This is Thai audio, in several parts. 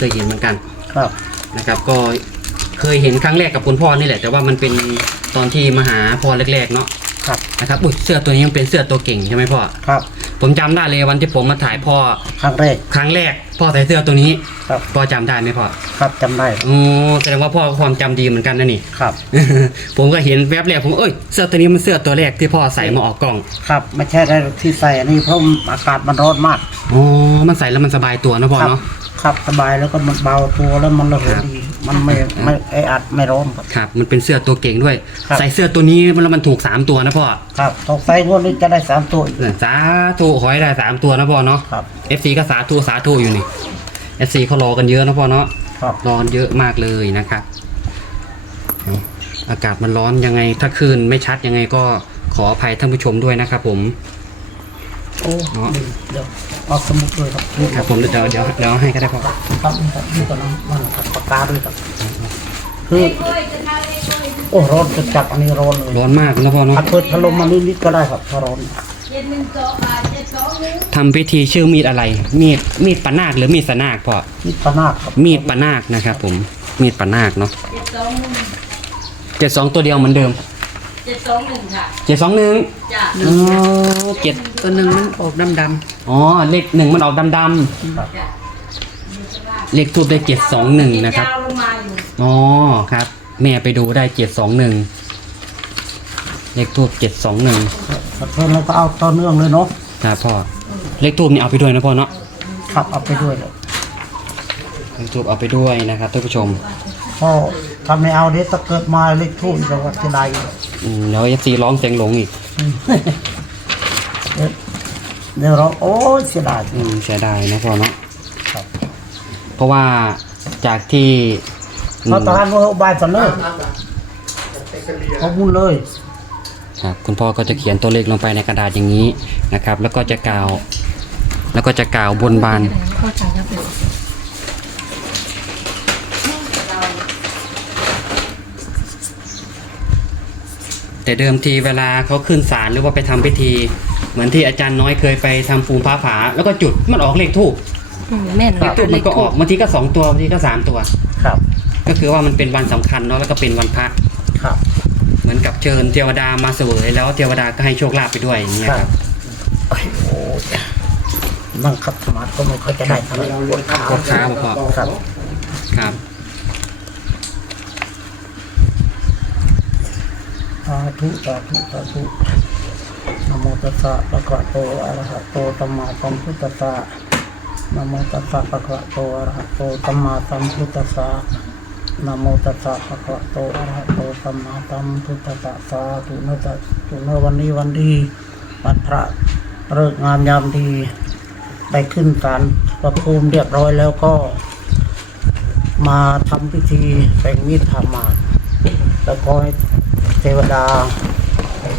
เคยเห็นเหมือนกันครับนะครับก็เคยเห็นครั้งแรกกับคุณพ่อนี่แหละ แต่ว่ามันเป็นตอนที่มาหาพ่อแรกๆเนาะครับนะครับอุ้ยเสื้อตัวนี้ยังเป็นเสื้อตัวเก่งใช่ไหมพ่อครับ ผมจำได้เลยวันที่ผมมาถ่ายพ่อครั้งแรกครั้งแรก พ่อใส่เสื้อตัวนี้ครับพ่อจำได้ไหมพ่อครับจำได้โอ้แสดงว่าพ่อก็ความจำดีเหมือนกันนะนี่ ครับ ผมก็เห็นแวบแรกผมเอ้ยเสื้อตัวนี้มันเสื้อตัวแรกที่พ่อใส่มาออกกล้องครับ ไม่ใช่ได้ที่ใส่อันนี้เพราะอากาศมันร้อนมาก อ๋อมันใส่แล้วมันสบายตัวนะพ่อครัเนาะ ครับสบายแล้วก็มันเบาตัวแล้วมันระเหยครับดี มันไม่ไม่ไออัดไม่ร้อนครับ ครับ มันเป็นเสื้อตัวเก่งด้วย ครับ ใส่เสื้อตัวนี้แล้วมันถูกสามตัวนะพ่อครับตกใส่งวดนี้จะได้สามตัวอีกเนี่ยสาธุขอให้ได้สามตัวนะพ่อเนาะ ครับ FC ก็สาธุสาธุอยู่นี่ FC เขารอกันเยอะนะพ่อเนาะ ครับรอกันเยอะมากเลยนะครับเอาอากาศมันร้อนยังไงถ้าคลื่นไม่ชัดยังไงก็ขออภัยท่านผู้ชมด้วยนะครับผมโอ้เนาะ เดี๋ยวเอาสมุดด้วยครับนี่ครับผมเดี๋ยวเดี๋ยวเดี๋ยวให้ก็ได้พ่อครับนี่ครับนี่ก็น้ำมันครับปากกาด้วยครับคือโอ้ร้อนจะจับอันนี้ร้อนเลยร้อนมากนะพ่อเนาะถ้าเปิดพัดลมมานิดนิดๆก็ได้ครับถ้าร้อนเจ็ดหนึ่งสองบาทเจ็ดสองหนึ่งทำพิธีชื่อมีดอะไร มีดมีดปะนาคหรือมีดสนากพ่อนี่ปะนาคครับมีดปะนาคนะครับผมมีดปะนาคเนาะเจ็ดสองหนึ่งเจ็ดสองตัวเดียวเหมือนเดิม เจ็ดสองหนึ่งค่ะเจ็ดสองหนึ่งจ้ะอ๋อเจ็ดตัวหนึ่งมันออกดำดำอ๋อเลขหนึ่งมันออกดำจ้ะๆเลขทูบได้เจ็ดสองหนึ่งนะครับ ยาวลงมาอยู่อ๋อครับ แม่ไปดูได้เจ็ดสองหนึ่งเลขทูบเจ็ดสองหนึ่งถ้าเพิ่มแล้วก็เอาต่อเนื่องเลยเนาะครับพ่อเลขทูบนี่เอาไปด้วยนะพ่อเนาะครับเอาไปด้วยเลยเลขทูบเอาไปด้วยนะครับท่านผู้ชม เพราะถ้าไม่เอาเดี๋ยวถ้าเกิดมาเลขทูบจะวัดที่ใดอยู่อื มแล้วเอฟซีร้องเสียงหลงอีกเดี๋ยวเดี๋ยวเราโอ้ยเสียดายอืมเสียดายนะพ่อเนาะครับ เพราะว่าจากที่อืมเขาทานว่าบายสันเลยเขาบุญเลย ครับคุณพ่อก็จะเขียนตัวเลขลงไปในกระดาษอย่างนี้นะครับ แล้วก็จะกล่าว แล้วก็จะกล่าวบนบาน เข้าใจครับเป็น แต่เดิมทีเวลาเขาขึ้นศาลหรือว่าไปทำพิธี เหมือนที่อาจารย์น้อยเคยไปทำปูฟ้าผา แล้วก็จุดมันออกเลขทูบอืมแม่นเลขทูบมันก็ออกบางทีก็สองตัวบางทีก็สามตัวครับ ก็คือว่ามันเป็นวันสำคัญเนาะแล้วก็เป็นวันพระครับ เหมือนกับเชิญเทวดามาเสวยแล้วเทวดาก็ให้โชคลาภไปด้วยอย่างเงี้ยครับโอ้ยโอ้ยนั่งขัดสมาธิก็ไม่ค่อยจะได้เท่าไหร่ปวดขาปวดขาบ่พ่อครับครับ สาธุสาธุสาธุนโมตัสสะปะคะโตอะระหะโตสัมมาสัมพุทธัสสะนโมตัสสะปะคะโตอะระหะโตสัมมาสัมพุทธัสสะนโมตัสสะปะคะวะโตอะระหะโตสัมมาสัมพุทธัสสะสาธุนะจ๊ะธุนวันนี้วันดีวันพระเลิกษ์งามยามดีได้ขึ้นศาลพระภูมิเรียบร้อยแล้วก็ มาทำพิธีแบ่งมีดธรรมาแล้วก็ให้ เทวดา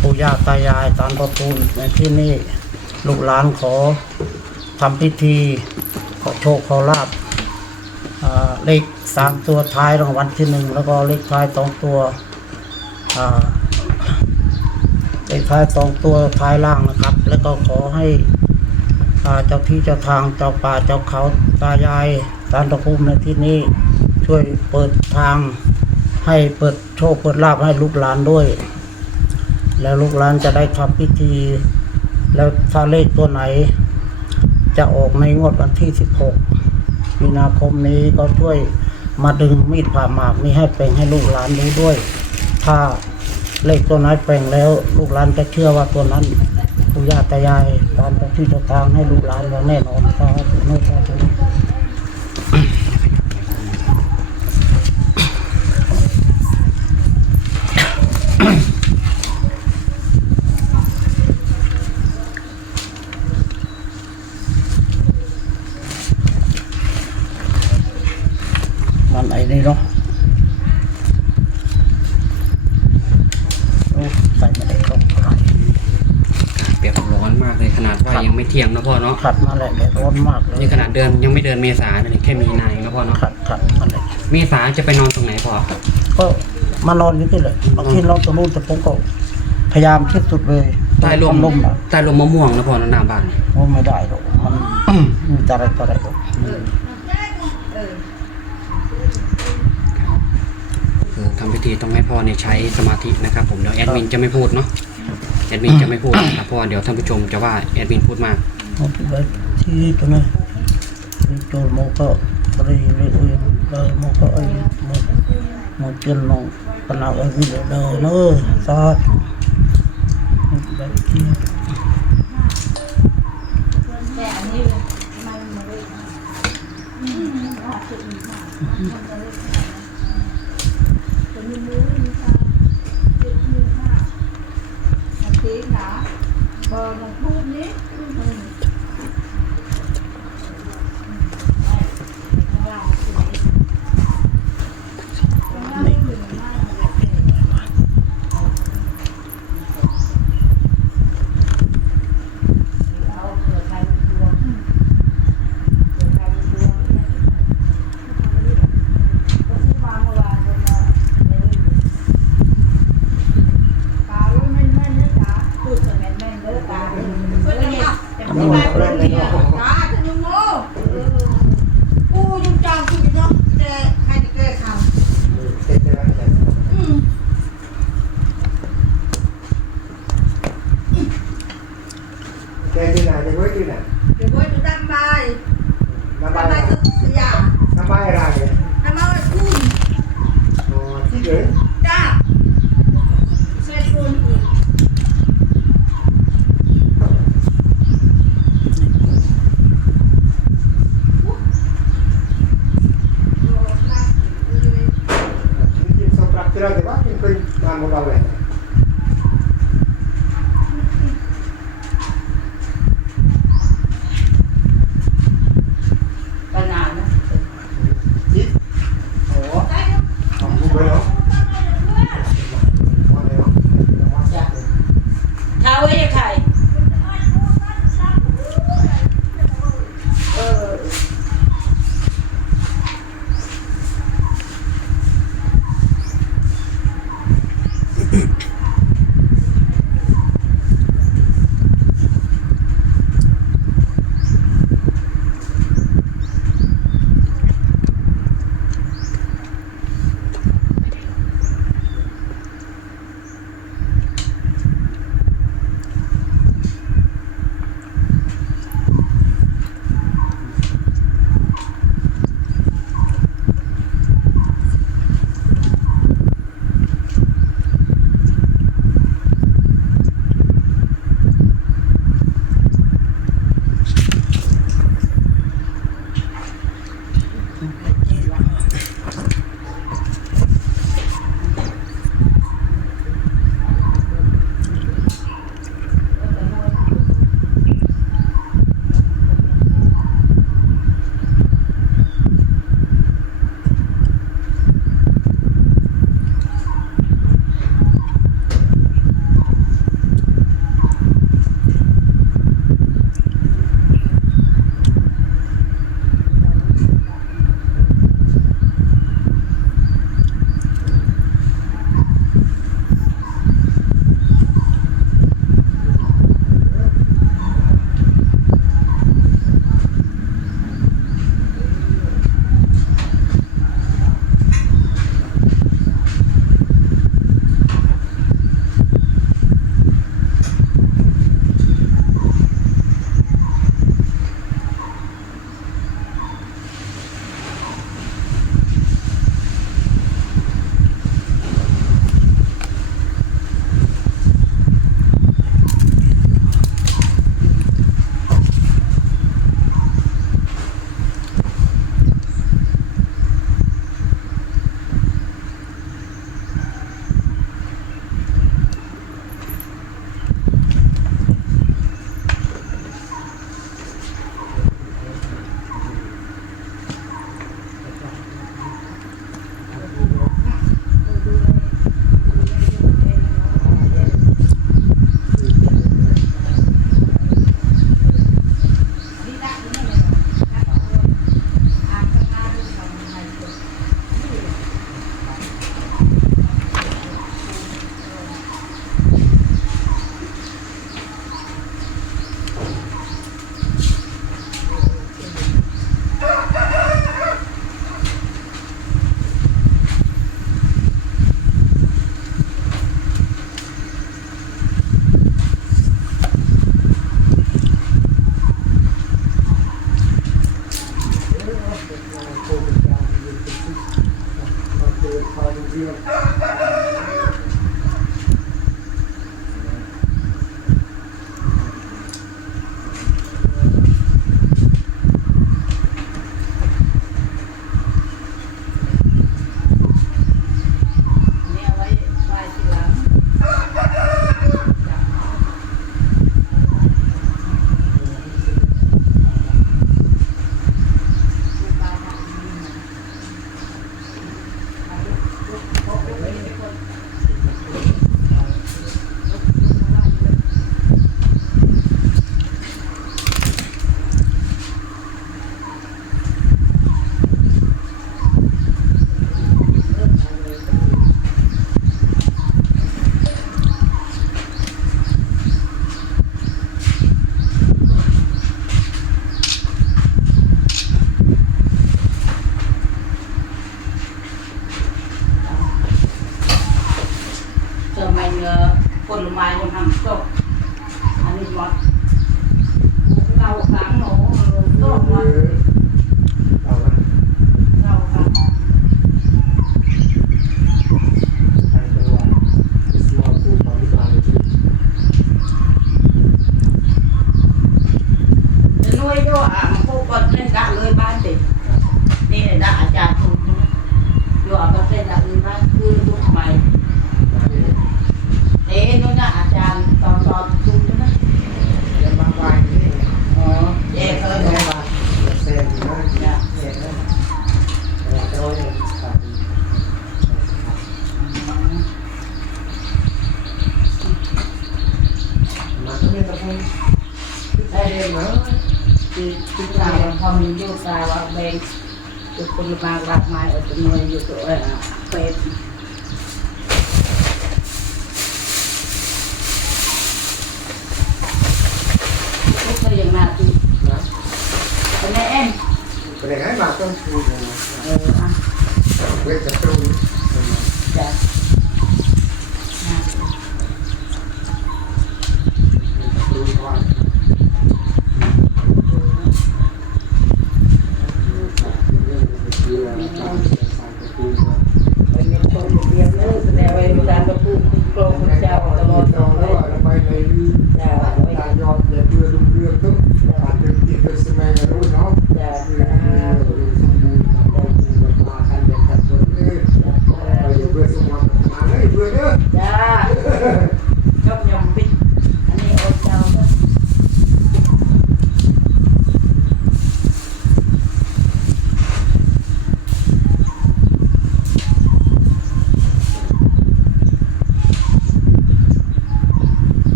ปู่ย่าตายายตามประตูลในที่นี้ลูกหลานขอทำพิธี ขอโชคขอลาบอ่าเลขสามตัวท้ายรางวัลที่หนึ่งแล้วก็เลขท้ายสองตัวอ่าเลขท้ายสองตัวท้ายล่างนะครับ แล้วก็ขอให้อ่าเจ้าที่เจ้าทางเจ้าป่าเจ้าเขาตายายสารตะภูมิในที่นี้ช่วยเปิดทางให้เปิด โชคเปิดลาภให้ลูกหลานด้วย แล้วลูกหลานจะได้ทำพิธี แล้วถ้าเลขตัวไหน จะออกในงวดวันที่ 16 มีนาคมนี้ก็ช่วยมาดึงมีดผ่าหมากนี้ให้แปลงให้ลูกหลานดูด้วย ถ้าเลขตัวไหนแปลงแล้ว ลูกหลานจะเชื่อว่าตัวนั้นปู่ย่าตายายตามที่เจ้าทางให้ลูกหลานอย่างแน่นอนครับ ขัดมาแหละเนี่ยร้อนมากเลยนี่ขนาดเดินยังไม่เดินเมษาเนี่ยแค่มีนายนะพ่อเนาะขัดขัดมาแหละเมษาจะไปนอนตรงไหนพ่อก็มานอนอยู่ที่เลยบางทีนอนตรงนู้นแต่ผมก็พยายามที่สุดเลยใต้ลมลมนใต้ลมมะม่วงนะพ่อหน้าบ้านโอ้ไม่ได้หรอกมันมีอะไรต่ออะไรหกคืทำพิธีต้องให้พ่อเนี่ยใช้สมาธินะครับผมเดี๋ยวแอดมินจะไม่พูดเนาะแอดมินจะไม่พูดนะครับพ่อเดี๋ยวท่านผู้ชมจะว่าแอดมินพูดมาก một cái gì Happy birthday to me. Ritual mo ka. Karili ko yun. Dahil mo ka ay matil ng panakagila daw na. Sa happy birthday.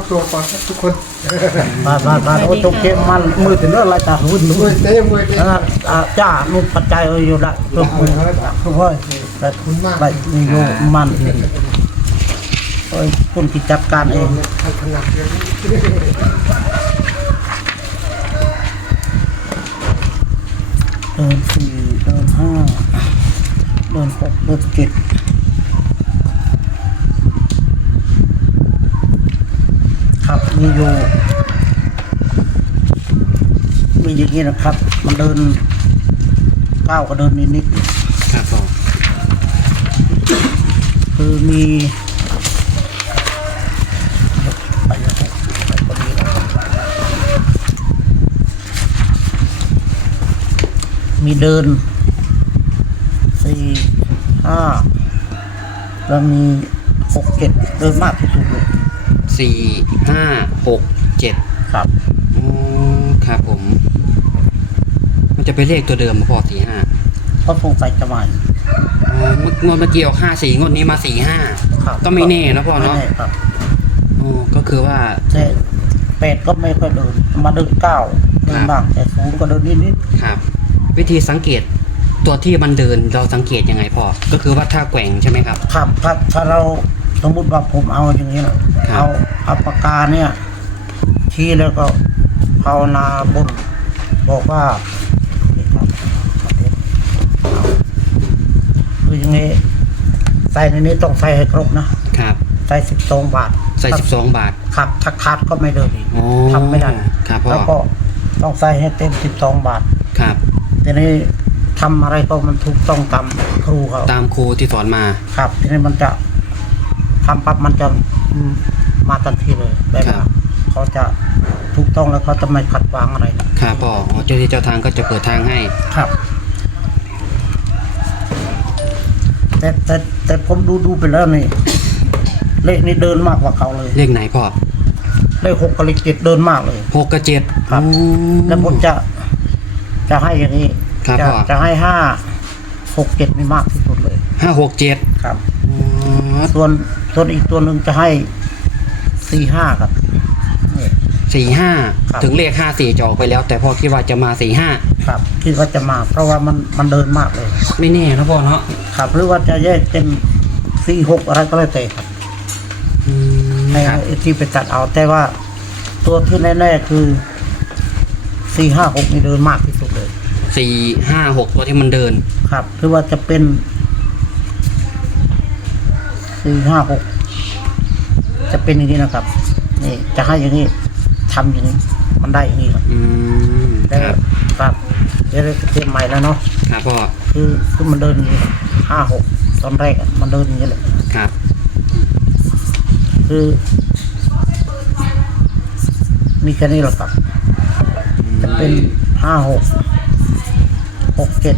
อ่าเข้าตัวก่อนทุกคนมามามาโอ้ตกเกมมันมือถึงเรื่องอะไรตาหุ่นมืมืออเต้มือเต้อ่าอ่าจ้าลูกปัจจัยอยู่ละตัวมือเฮ้ยแต่คุณมากไปมีอยู่มันเฮ้ยคุณที่จัดการเองใครถนัดเรื่องนี้เดินสี่เดินห้าเดินหกเดินเจ็ด มีอยู่มีอย่างนี้นะครับ มันเดินก้าวก็เดินนิดครับผมๆคือมีไปแล้วไปพอดีแล้วมีเดินสี่ห้าแล้วมีหกเจ็ดเดินมากที่สุดเลย สี่ห้าหกเจ็ดครับ อ๋อครับผม มันจะเป็นเลขตัวเดิมมาพอสี่ห้าเพราะสงสัยจะมาอีกอ๋อเมื่องวดเมื่อกี้ออกห้าสี่งวดนี้มาสี่ห้าครับก็ไม่แน่นะพ่อเนอะไม่แครับอ๋อก็คือว่าแต่แปดก็ไม่ค่อยเดิน มาเดินเก้าเดินบ้างแต่ศูนย์ก็เดินนิดนิดครับ วิธีสังเกตตัวที่มันเดินเราสังเกตยังไงพ่อก็คือว่าถ้าแกว่งใช่ไหมครับ ๆครับถ้าถ้าเรา สมมติว่าผมเอาอย่างนี้นะครับเอาเอาปากกาเนี่ย ชี้แล้วก็ภาวนาบนบอกว่านี่ครับเอาคืออย่างนี้ ใส่ในนี้ต้องใส่ให้ครบนะครับ ใส่สิบสองบาท ใส่สิบสองบาทครับถ้าขาดก็ไม่เดินอีกอ๋อทำไม่ได้ครับพ่อแล้วก็ต้องใส่ให้เต็มสิบสองบาทครับทีนี้ทำอะไรก็มันถูกต้องตามครูเขาตามครูที่สอนมา ครับ ทีนี้มันจะ ทำปั๊บมันจะอืม มาทันทีเลยแบบครัว่าบ เขาจะถูกต้องแล้วเขาจะไม่ขัดขวางอะไรครับพ่ออ๋อเจ้าที่เจ้าทางก็จะเปิดทางให้ ครับ แต่แต่แต่ผมดูดูไปแล้วนี่ เลขนี้เดินมากกว่าเขาเลย เลขไหนพ่อเลขหกกับเลขเจ็ดเดินมากเลย หกกับเจ็ดครับอืมแล้วผมจะ จะให้อย่างนี้ครับจะพ่อ จะให้ห้าหกเจ็ดนี่มากที่สุดเลยห้าหกเจ็ดครับ อ๋อส่วน ส่วนอีกตัวหนึ่งจะให้สี่ห้าครับนี่ สี่ห้าครับ ถึงเลขห้าสี่จะออกไปแล้ว แต่พ่อคิดว่าจะมาสี่ห้าครับคิดว่าจะมา เพราะว่ามันมันเดินมากเลย ไม่แน่นะพ่อเนาะครับ หรือว่าจะแยกเป็นสี่หกอะไรก็แล้วแต่ครับอืมให้ครับไอ้ที่ไปตัดเอาแต่ว่าตัวที่แน่ๆคือสี่ห้าหกนี่เดินมากที่สุดเลย สี่ห้าหกตัวที่มันเดิน ครับ หรือว่าจะเป็น สี่ห้าหกจะเป็นอย่างนี้นะครับ นี่จะให้อย่างนี้ทำอย่างนี้ มันได้อย่างนี้ครับอืมแต่ครับครับเดี๋ยวเราเตรียมใหม่แล้วเนาะครับพ่อคือคือมันเดินอย่างนี้ห้าหกตอนแรกอะมันเดินอย่างนี้แหละครับคือ มีแค่นี้แหละครับ จะเป็นห้าหกหกเจ็ด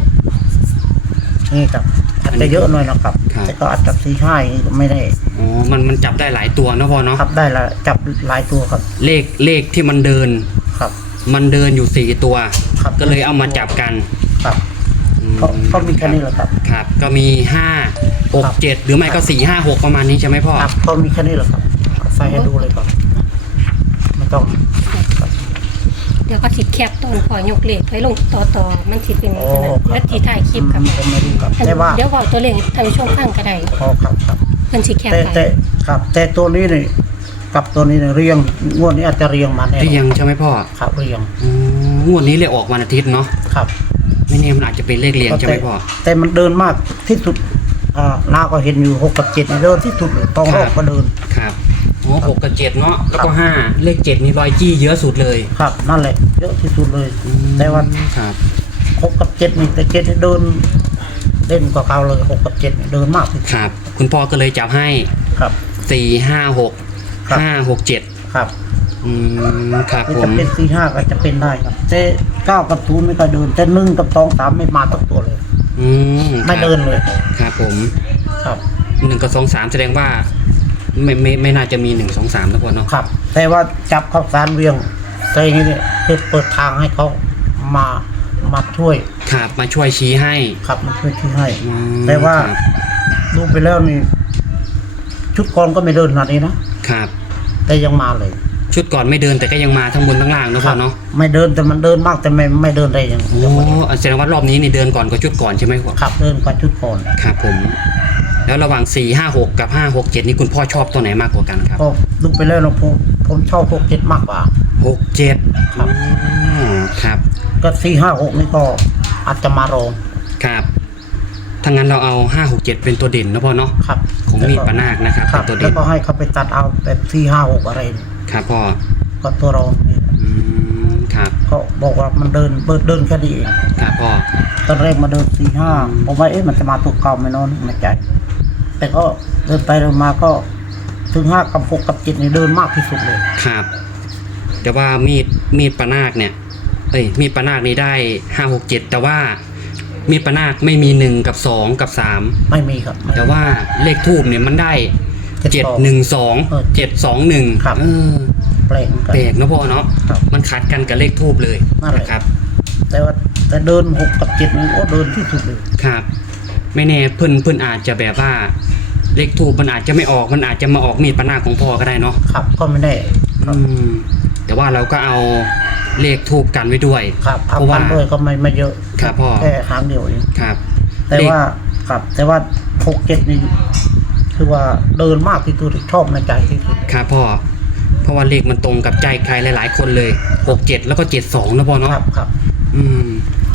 นี่ครับ อาจจะเยอะหน่อยนะครับแต่ก็อาจจะสี่ห้าอย่างนี้ก็ไม่ได้อ๋อมันมันจับได้หลายตัวนะพ่อเนาะ ครับได้ละจับหลายตัวครับเลขเลขที่มันเดิน ครับ มันเดินอยู่สี่ตัว ครับ ก็เลยเอามาจับกันครับอืก็ก็มีแค่นี้แหละครับ ครับ ก็มีห้าหกครับ เจ็ดหรือไม่ก็สี่ห้าหกประมาณนี้ใช่ไหมพ่อ ครับก็มีแค่นี้แหละครับใส่ให้ดูเลยก่อนไม่ต้องครับ เดี๋ยว ก็สิแคบตอนพอยกเลขไปลงต่อต่อมันสิเป็นโอ้ขนาดครับแล้วที่ถ่ายคลิปกับอืมผมไม่รู้ครับแต่ว่าเดี๋ยวบอกตัวเลขให้ท่านผู้ชมฟังก็ได้พอครับครับ เพิ่นสิแคบแต่ไปแต่ครับ แต่ตัวนี้นี่กับตัวนี้เนี่ยเรียงงวดนี้อาจจะเรียงมาแน่เรียงใช่ไหมพ่อครับเรียงอืมงวดนี้เลยออกวันอาทิตย์เนาะครับไม่แน่มันอาจจะเป็นเลขเรียงใช่ไหมพ่อ แต่มันเดินมากที่สุดอ่านาก็เห็นอยู่หกกับเจ็ดนี่เดินที่สุดเลยตองรอบก็เดิน ครับ อ๋อหกกับเจ็ดเนาะแล้วก็ห้าเลขเจ็ดนี่รอยจี้เยอะสุดเลยครับ นั่นแหละเยอะที่สุดเลย แต่ว่าครับหกกับเจ็ดนี่แต่เจ็ดนี่เดินเล่นกว่าเขาเลยหกกับเจ็ดนี่เดินมากที่สุดครับ คุณพ่อก็เลยจับให้ครับสี่ห้าหกครับห้าหกเจ็ดครับอืมครับนี่ผจะมเป็นสี่ห้าก็จะเป็นได้ครับแต่เก้ากับศูนย์ไม่ค่อยเดินแต่หนึ่งกับสองสามไม่มาตักตัวเลยอืมไม่เดินเลย ครับผม ครับหนึ่งกับสองสามแสดงว่า ไม่ไม่ไม่น่าจะมีหนึ่งสองสามนะพ่อเนาะครับ แต่ว่าจับข้าวสารเวียงใส่อย่างนี้เนี่ยเพื่อเปิดทางให้เขามามาช่วยครับมาช่วยชี้ให้ครับมาช่วยที่ให้อืมแต่ว่าครับดูไปแล้วนี่ชุดก่อนก็ไม่เดินขนาดนี้นะครับ แต่ยังมาเลยชุดก่อนไม่เดินแต่ก็ยังมาทั้งบนทั้งล่างนะพ่อเนาะไม่เดินแต่มันเดินมากแต่ไม่ไม่เดินได้ยังโอ้แสดงว่ารอบนี้นี่เดินก่อนกว่าชุดก่อนใช่ไหมพ่อ ขับเดินกว่าชุดก่อน ครับผม แล้วระหว่างสี่ห้าหกกับห้าหกเจ็ดนี่คุณพ่อชอบตัวไหนมากกว่ากันครับก็ดูไปแล้วนะผมผมชอบหกเจ็ดมากกว่าหกเจ็ดครับอ๋อครับ ก็สี่ห้าหกนี่ก็อาจจะมารองครับถ้างั้นเราเอาห้าหกเจ็ดเป็นตัวเด่นนะพ่อเนาะครับของมีดปะนาคนะครับครับเป็นตัวแล้เด่วนก็ให้เขาไปตัดเอาแบบสี่ห้าหกอะไรนี่ครับพ่อก็ตัวรองนี่อืมครับก็บอกว่ามันเดินเบิดเดินแค่นี้เองครับพ่อตอนแรกมาเดินสี่ห้าผมว่าเอ๊ะมันจะมาตัวเก่าไหมเนอนไม่ใจ แต่ก็เดินไปเดินมาก็ถึงห้ากับหกกับเจ็ดนี่เดินมากที่สุดเลย ครับแต่ว่ามีดมีดปะนาคเนี่ย เอ้ยมีดปะนาคนี่ได้ห้าหกเจ็ดแต่ว่ามีดปะนาคไม่มีหนึ่งกับสองกับสามไม่มีครับไม่แต่ว่าเลขทูบเนี่ยมันได้เจ็เจ็ดดสองหนึ่งสองเออเจ็ดสองหนึ่งครับ เออแปลกเหมือนกันแปลกนะพ่อเนาะครับ มันขัดกันกับเลขทูบเลยนั่นแหละ นะครับ แต่ว่าแต่เดินหกกับเจ็ดนี่โอ้เดินที่สุดเลย ครับ ไม่แน่เพื่อนเพื่อนอาจจะแบบว่าเลขทูบมันอาจจะไม่ออกมันอาจจะมาออกมีดปะนาคของพ่อก็ได้เนาะครับก็ไม่ได้อืมแต่แต่ว่าเราก็เอาเลขทูบกันไว้ด้วย ครับเพเอาราะว่าพันด้วยก็ไม่ไม่เยอะครับพ่อแค่หางเดียวเองครับ แต่ว่าครับ แต่ว่าหกเจ็ดนี่คือว่าเดินมากที่สุดชอบในใจที่สุดครับพ่อเพราะว่าเลขมันตรงกับใจใครหลาย ๆ คนเลยหกเจ็ดแล้วก็เจ็ดสองนะพ่อเนาะครับครับอืม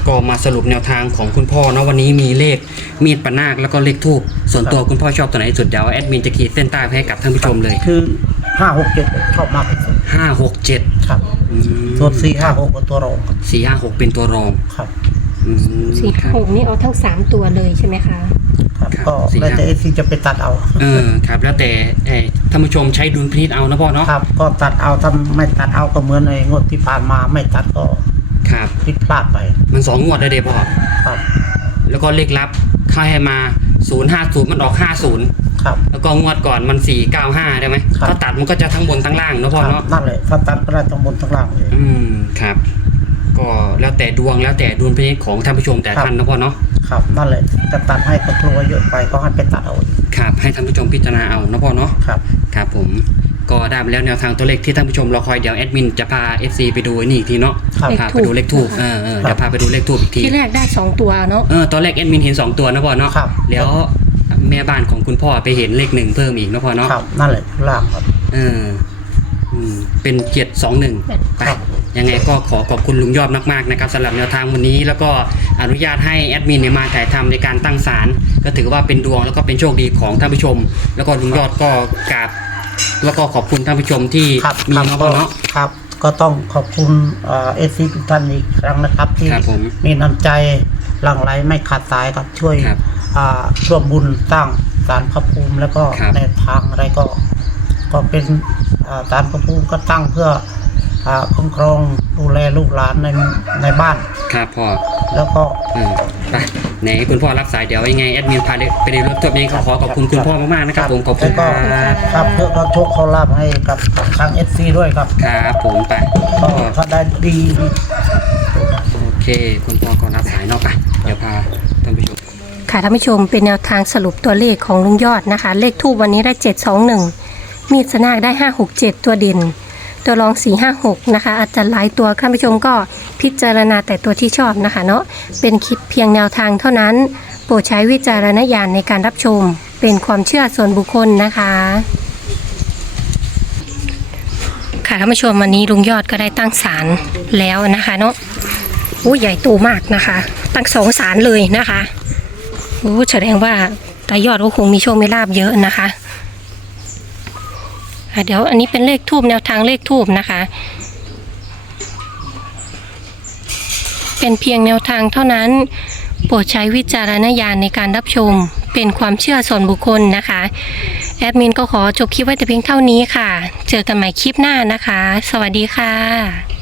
ก็มาสรุปแนวทางของคุณพ่อเนาะวันนี้มีเลขมีดปะนาคแล้วก็เลขทูบส่วนตัวคุณพ่อชอบตัวไหนที่สุดเดี๋ยวแอดมินจะขีดเส้นใต้ให้กับท่านผู้ชมเลยคือห้าหกเจ็ดชอบมากที่สุดห้าหกเจ็ดครับอืมส่วนสี่ห้าหกเป็นตัวรองครับสี่ห้าหกเป็นตัวรองครับ อืมสี่ครับ หกนี่เอาทั้งสามตัวเลยใช่ไหมคะ ครับครับก็สี่แล้วแต่ห้าเอซีจะไปตัดเอา เออครับแล้วแต่เอ่อท่านผู้ชมใช้ดุลพินิจเอานะพ่อเนาะ ครับ ก็ตัดเอาถ้าไม่ตัดเอาก็เหมือนไอ้งวดที่ผ่านมาไม่ตัดก็ ครับ ผิดพลาดไปมันสองงวดเลยเดพ่อครับ แล้วก็เลขลับเข้าให้มาศูนย์ห้าศูนย์มันออกห้าศูนย์ครับ แล้วก็งวดก่อนมันสี่เก้าห้าได้ไหมครับ ถ้าตัดมันก็จะทั้งบนทั้งล่างนะพ่อครับเนาะนั่นแหละถ้าตัดก็ได้ทั้งบนทั้งล่างเลย อืมครับ ก็แล้วแต่ดวงแล้วแต่ดวงพินิจของท่านผู้ชมแต่ครับ ท่านนะพ่อเนาะครับ นั่นแหละจะตัดให้ก็กลัวเยอะไปก็ให้ไปตัดเอาครับ ให้ท่านผู้ชมพิจารณาเอานะพ่อเนาะครับ ครับผม ก็ได้ไปแล้วแนวทางตัวเลขที่ท่านผู้ชมรอคอยเดี๋ยวแอดมินจะพา FC ไปดูไอ้นี่อีกทีเนาะครับพาไปดูเลขทูบเออเออเดี๋ยวพาไปดูเลขทูบอีกทีที่แรกได้สองตัวเนาะเออตอนแรกแอดมินเห็นสองตัวนะพ่อเนาะครับ แล้วแม่บ้านของคุณพ่อไปเห็นเลขหนึ่งเพิ่มอีกนะพ่อเนาะครับนั่นแหละล่างครับ เอออืมเป็นเจ็ดสองหนึ่งไปครับ ยังไงก็ขอขอบคุณลุงยอดมากๆนะครับสำหรับแนวทางวันนี้ แล้วก็อนุญาตให้แอดมินเนี่ยมาถ่ายทำในการตั้งศาลก็ถือว่าเป็นดวงแล้วก็เป็นโชคดีของท่านผู้ชม แล้วก็ลุงยอดก็กราบ แล้วก็ขอบคุณท่านผู้ชมที่ครับมีครับมาก็พ่อเนาะครับ ก็ต้องขอบคุณเอฟซีทุกท่านอีกครั้งนะครับ ที่ครับผมมีน้ำใจหลั่งไหลไม่ขาดสายครับช่วยครับอ่าร่วมบุญสร้างสารพระภูมิแล้วก็ครับ ในทางอะไรก็ ก็เป็นอ่าสารพระภูมิก็ตั้งเพื่ออ่าคุ้มครองดูแลลูกหลานในในบ้าน ครับพ่อ แล้วก็อืมไปไหนคุณพ่อรับสายเดี๋ยวยังไงแอดมินพาไปดูรถตัวเองขอขอขอบคุณคุณพ่อมากๆนะครับผมขอบคุณคแล้รัวก็บครับเพื่อเขาโชคเขาลาบให้กับทางเอฟซีด้วยครับครับผมไปก็ถ้าได้ดีโอเค คุณพ่อก็รับสายเนาะไปเดี๋ยวพาท่านผู้ชม ค่ะท่านผู้ชมเป็นแนวทางสรุปตัวเลขของลุงยอดนะคะ เลขทูบวันนี้ได้ 721 มีดสนากได้ 567 ตัวเด่น ตัวรอง 456 นะคะ อาจจะหลายตัวท่านผู้ชมก็พิจารณาแต่ตัวที่ชอบนะคะเนาะเป็นคลิปเพียงแนวทางเท่านั้น โปรดใช้วิจารณญาณในการรับชม เป็นความเชื่อส่วนบุคคลนะคะค่ะท่านผู้ชมวันนี้ลุงยอดก็ได้ตั้งศาลแล้วนะคะเนาะอู้ใหญ่โตมากนะคะ ตั้งสองศาลเลยนะคะโอ้แสดงว่าตายอดก็คงมีโชคมีลาบเยอะนะคะ เดี๋ยวอันนี้เป็นเลขทูบแนวทางเลขทูบนะคะ เป็นเพียงแนวทางเท่านั้น โปรดใช้วิจารณญาณในการรับชม เป็นความเชื่อส่วนบุคคลนะคะ แอดมินก็ขอจบคลิปไว้แต่เพียงเท่านี้ค่ะ เจอกันใหม่คลิปหน้านะคะ สวัสดีค่ะ